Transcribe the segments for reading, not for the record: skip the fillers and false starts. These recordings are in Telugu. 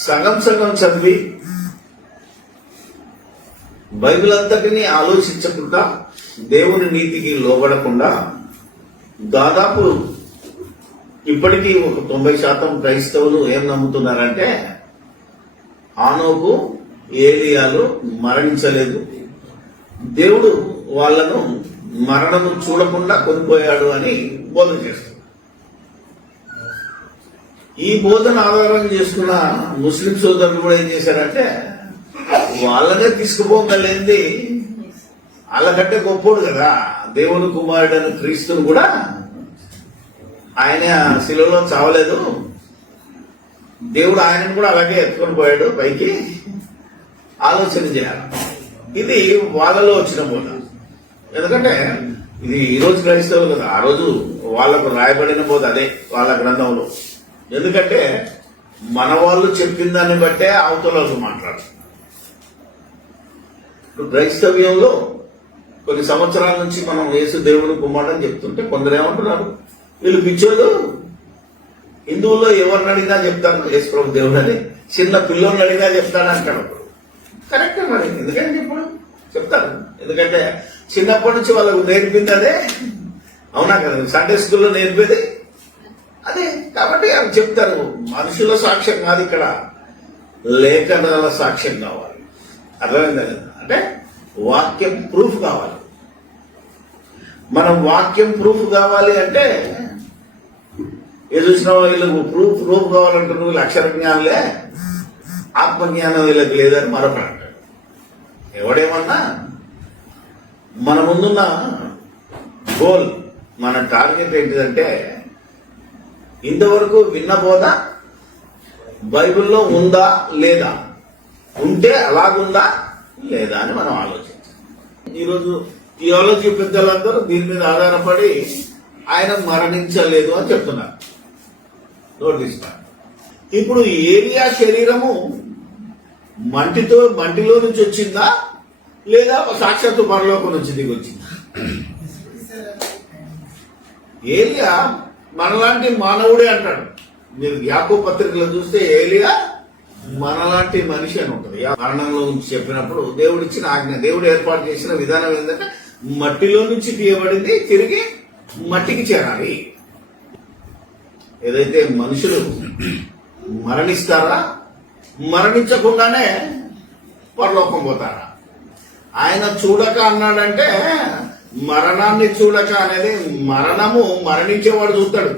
సగం సగం చదివి బైబిల్ అంతటిని ఆలోచించకుండా దేవుని నీతికి లోబడకుండా దాదాపు ఇప్పటికీ ఒక 90% క్రైస్తవులు ఏం నమ్ముతున్నారంటే ఆనోకు ఏలియాలు మరణించలేదు, దేవుడు వాళ్లను మరణము చూడకుండా కొనిపోయాడు అని బోధన చేస్తారు. ఈ బోధన ఆధారం చేసుకున్న ముస్లిం సోదరులు కూడా ఏం చేశారంటే వాళ్ళనే తీసుకుపోగలేంది వాళ్ళకంటే గొప్పోడు కదా దేవుని కుమారుడైన క్రీస్తును కూడా ఆయన శిలువలో చావలేదు, దేవుడు ఆయనను కూడా అలాగే ఎత్తుకొని పోయాడు పైకి ఆలోచన చేయాలి. ఇది వాళ్ళలో వచ్చిన బోధ. ఎందుకంటే ఇది ఈ రోజు క్రైస్తవులు కదా, ఆ రోజు వాళ్లకు రాయబడిన బోధ అదే వాళ్ళ గ్రంథంలో. ఎందుకంటే మన వాళ్ళు చెప్పిన దాన్ని బట్టే అవతలకు మాట్లాడు. ఇప్పుడు క్రైస్తవ్యంలో కొన్ని సంవత్సరాల నుంచి మనం యేసు దేవుడు కుమారుడని చెప్తుంటే కొందరు ఏమంటున్నారు, వీళ్ళు పిచ్చోళ్ళు, హిందువుల్లో ఎవరిని అడిగినా చెప్తాను యేసు ప్రభు దేవుడు అని, చిన్న పిల్లోని అడిగినా చెప్తాను అంటాడు. కరెక్టే మరి, ఎందుకంటే ఇప్పుడు చెప్తారు. ఎందుకంటే చిన్నప్పటి నుంచి వాళ్ళకు నేర్పింది అదే, అవునా కదా, సండే స్కూల్లో నేర్పేది అదే. కాబట్టి అవి చెప్తారు. మనుషుల సాక్ష్యం కాదు, ఇక్కడ లేఖనాల సాక్ష్యం కావాలి. అర్థమైందా కదా? అంటే వాక్యం ప్రూఫ్ కావాలి. మనం వాక్యం ప్రూఫ్ కావాలి అంటే ఏ చూసినా వీళ్ళకు ప్రూఫ్ కావాలంటున్నారు, వీళ్ళు అక్షర జ్ఞానులే, ఆత్మజ్ఞానం వీళ్ళకి లేదని మరొకటి అంటాడు. ఎవడేమన్నా మన ముందున్న గోల్, మన టార్గెట్ ఏంటిదంటే ఇంతవరకు విన్న బోధ బైబిల్లో ఉందా లేదా, ఉంటే అలాగుందా లేదా అని మనం ఆలోచించాలి. ఈరోజు థియాలజీ పెద్దలందరూ దీని మీద ఆధారపడి ఆయన మరణించలేదు అని చెప్తున్నారు. నోటిస్తారు. ఇప్పుడు ఏలియా శరీరము మంటిలో నుంచి వచ్చిందా లేదా సాక్షాత్తు పరలోకం నుంచి దిగి వచ్చిందా? ఏలియా మనలాంటి మానవుడే అంటాడు. మీరు యాకోబు పత్రికలో చూస్తే ఏలియా మనలాంటి మనిషి అని ఉంటుంది. మరణంలో నుంచి చెప్పినప్పుడు దేవుడిచ్చిన ఆజ్ఞ, దేవుడు ఏర్పాటు చేసిన విధానం ఏంటంటే మట్టిలో నుంచి తీయబడింది తిరిగి మట్టికి చేరాలి. ఏదైతే మనుషులు మరణిస్తారా, మరణించకుండానే పరలోకం పోతారా? ఆయన చూడక అన్నాడంటే మరణాన్ని చూడక అనేది, మరణము మరణించేవాడు చూస్తాడు.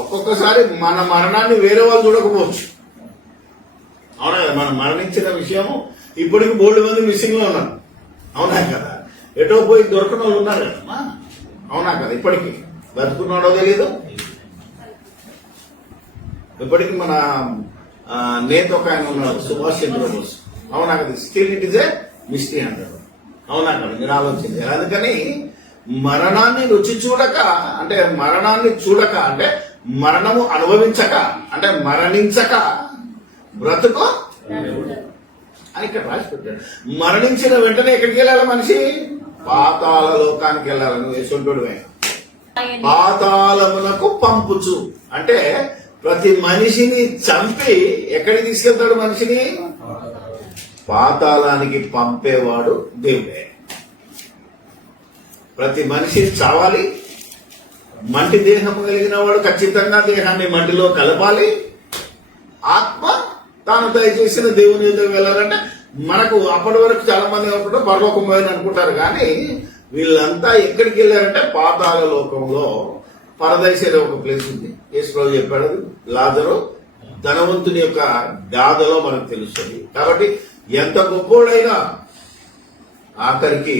ఒక్కొక్కసారి మన మరణాన్ని వేరే వాళ్ళు చూడకపోవచ్చు. అవునా కదా? మనం మరణించిన విషయం ఇప్పటికి బోల్డ్ మంది మిస్సింగ్ లో ఉన్నారు. అవునా కదా? ఎటో పోయి దొరకని వాళ్ళు ఉన్నారు కదా. అవునా కదా? ఇప్పటికీ బతుకున్నాడో తెలియదు. ఇప్పటికీ మన నేత ఒక ఆయన ఉన్నాడు, సుభాష్ చంద్రబోస్. అవునా కదా? Still it is a mystery అంటారు. అవునా కదా? మీరు ఆలోచించి. అందుకని మరణాన్ని రుచి చూడక అంటే మరణాన్ని చూడక అంటే మరణము అనుభవించక అంటే మరణించక బ్రతుకు అని ఇక్కడ రాసి పెట్టాడు. మరణించిన వెంటనే ఎక్కడికి వెళ్ళాలి మనిషి? పాతాళ లోకానికి వెళ్ళాలి. నువ్వు వేసుంటుడు పాతాళమునకు పంపుచు అంటే ప్రతి మనిషిని చంపి ఎక్కడికి తీసుకెళ్తాడు మనిషిని? పాతాళానికి పంపేవాడు దేవుడే. ప్రతి మనిషి చావాలి. మంటి దేహం కలిగిన వాడు ఖచ్చితంగా దేహాన్ని మంటిలో కలపాలి. ఆత్మ తాను దయచేసిన దేవుని ఎదురు వెళ్ళాలంటే మనకు అప్పటి వరకు చాలా మంది అనుకుంటారు పరలోకం పోయిన అనుకుంటారు. కానీ వీళ్ళంతా ఎక్కడికి వెళ్ళారంటే పాతాళ లోకంలో పరదైస్ అనే ఒక ప్లేస్ ఉంది. యేసుప్రభు చెప్పాడు, లాజరు ధనవంతుని యొక్క గాథలో మనకు తెలుస్తుంది. కాబట్టి ఎంత గొప్పోడైనా ఆఖరికి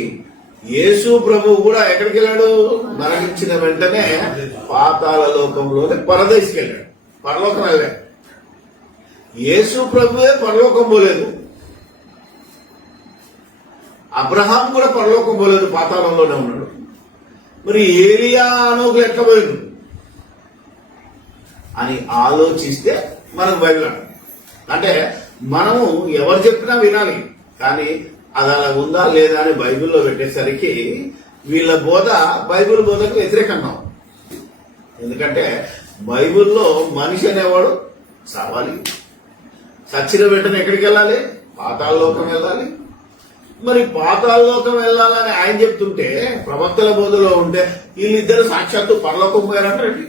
యేసు ప్రభువు కూడా ఎక్కడికి వెళ్ళాడు? మరణించిన వెంటనే పాతాళ లోకంలోనే పరదైస్కి వెళ్ళాడు, పరలోకం వెళ్ళాడు. యేసు ప్రభువే పరలోకం పోలేదు, అబ్రహాం కూడా పరలోకం పోలేదు, పాతాళంలోనే ఉన్నాడు. మరి ఏలియా అనోకులు ఎట్లా పోయిండు అని ఆలోచిస్తే మనకు బైబిల్ అంటే మనము ఎవరు చెప్పినా వినాలి. కానీ అది అలా ఉందా లేదా అని బైబిల్లో పెట్టేసరికి వీళ్ళ బోధ బైబిల్ బోధకు వ్యతిరేకంగా ఉంది. ఎందుకంటే బైబిల్లో మనిషి అనేవాడు చావాలి, చచ్చిన వెంటనే ఎక్కడికి వెళ్ళాలి? పాతాళలోకం వెళ్ళాలి. మరి పాతాళలోకం వెళ్ళాలని ఆయన చెప్తుంటే, ప్రవక్తల బోధలో ఉంటే వీళ్ళిద్దరు సాక్షాత్తు పరలోకం పోయారంటారండి,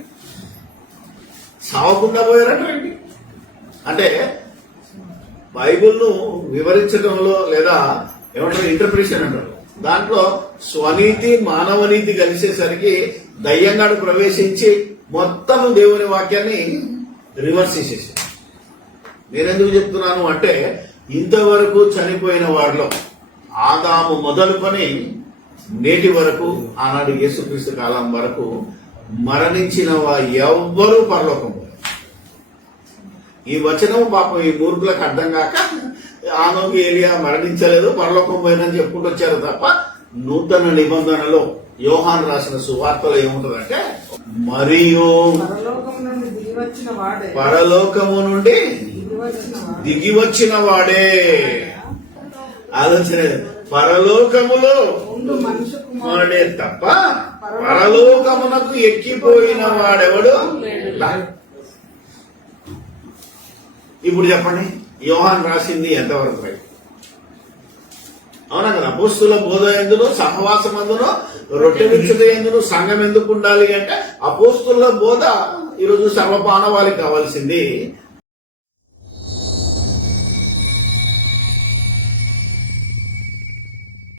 సావకుండా పోయారంటారండి. అంటే బైబిల్ను వివరించడంలో లేదా ఏమంటారు ఇంటర్ప్రిటేషన్ అంటారు, దాంట్లో స్వనీతి మానవనీతి కలిసేసరికి దయ్యంగాడు ప్రవేశించి మొత్తం దేవుని వాక్యాన్ని రివర్స్ చేసేసి. నేనెందుకు చెప్తున్నాను అంటే, ఇంతవరకు చనిపోయిన వారిలో ఆదాము మొదలుకొని నేటి వరకు, ఆనాడు యేసుక్రీస్తు కాలం వరకు మరణించిన ఎవ్వరూ పరలోకం పోయారు. ఈ వచనం పాపం ఈ మూర్ఖులకు అర్థం కాక ఆనోకు ఏలియా మరణించలేదు, పరలోకం పోయిందని చెప్పుకుంటూ వచ్చారు తప్ప, నూతన నిబంధనలో యోహాను రాసిన సువార్తలో ఏముంటదంటే, మరియు పరలోకము నుండి దిగి వచ్చిన వాడే, ఆలోచన పరలోకములో కుమారుడే తప్ప పరలోకమునకు ఎక్కిపోయిన వాడెవడు? ఇప్పుడు చెప్పండి, యోహాను రాసింది ఎంతవరకు రైట్? అవునా కదా? అపోస్తుల బోధ ఎందును, సహవాసం ఎందును, రొట్టె విచ్చుట ఎందును సంఘం ఎందుకు ఉండాలి అంటే, అపోస్తుల బోధ ఈరోజు సర్వమానవాళికి కావాల్సింది.